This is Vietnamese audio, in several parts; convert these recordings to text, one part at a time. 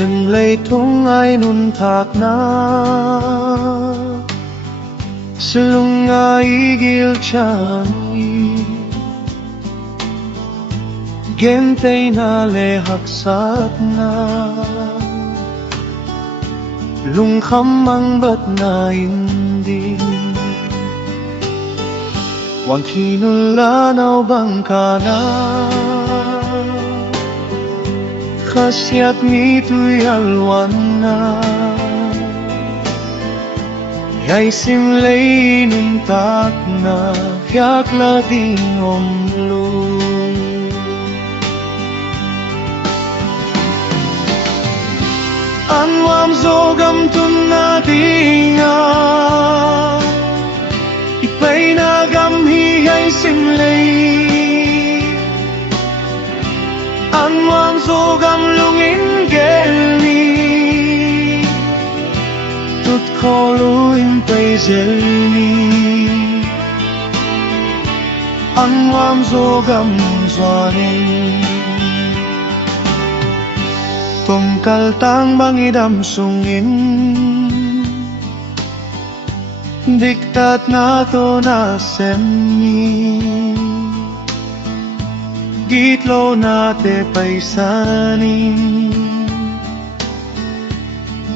Sem lây thung ai nun thạc na Silung ai gil chani Gentay na le haksat na Lungkham ang bat na hindi Wang kinulanaw bang ka na Kasyat nito'y alwan na Yay simlay nuntak na Kyak lading omlo Anwam zogam tun na dinga Ipay nagam hiyay simlay Anwam zogam lungin gelni Tut koluin pay zelni Anwam zogam zwanin Tungkal tang bangidam sungin Diktat na to na semni Gitlo na te paisanin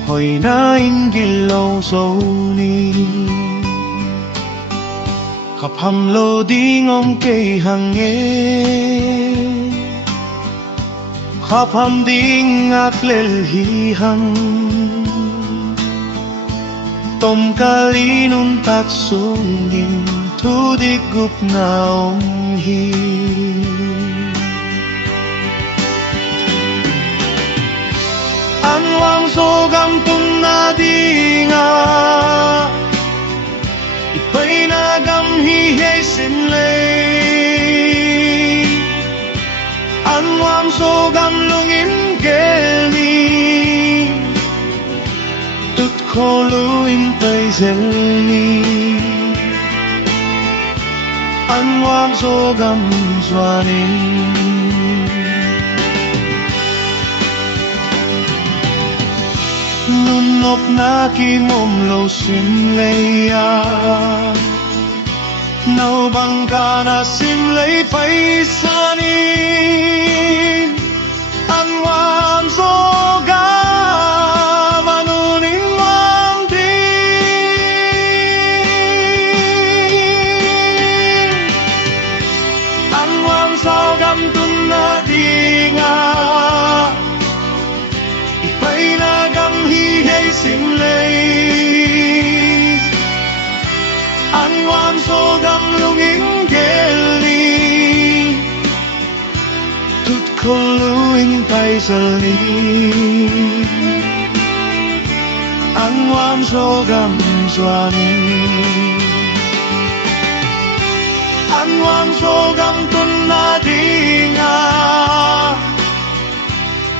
Hoy na ingilaw soni Kaphamlo dingom kay hangin Kapham ding at lelhihan Tom kalinun tak sungin Tudigup na onghi Anwang sogam tun na dinga Ipay nagam hihey sinlay Anwam sogam lungin gelni Tut koluin pay zelni Anwam sogam zwanin Nunop na kimomlo simlaya Naubang ka na simlay paisanin Anwam soga manunin wang din Anwam sogam tun na dinga Ipay nagam hihey simlay Anwam sogam lungin gelni Tut koluing paisalni Anwam sogam zwanin Anwam sogam tun na dinga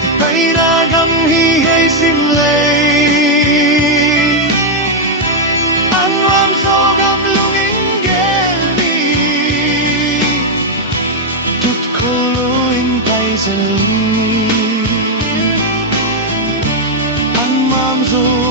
Ipay nagam hihey simlay Anwam sogam lungin gelni Tut koluing paisalni Anwam sogam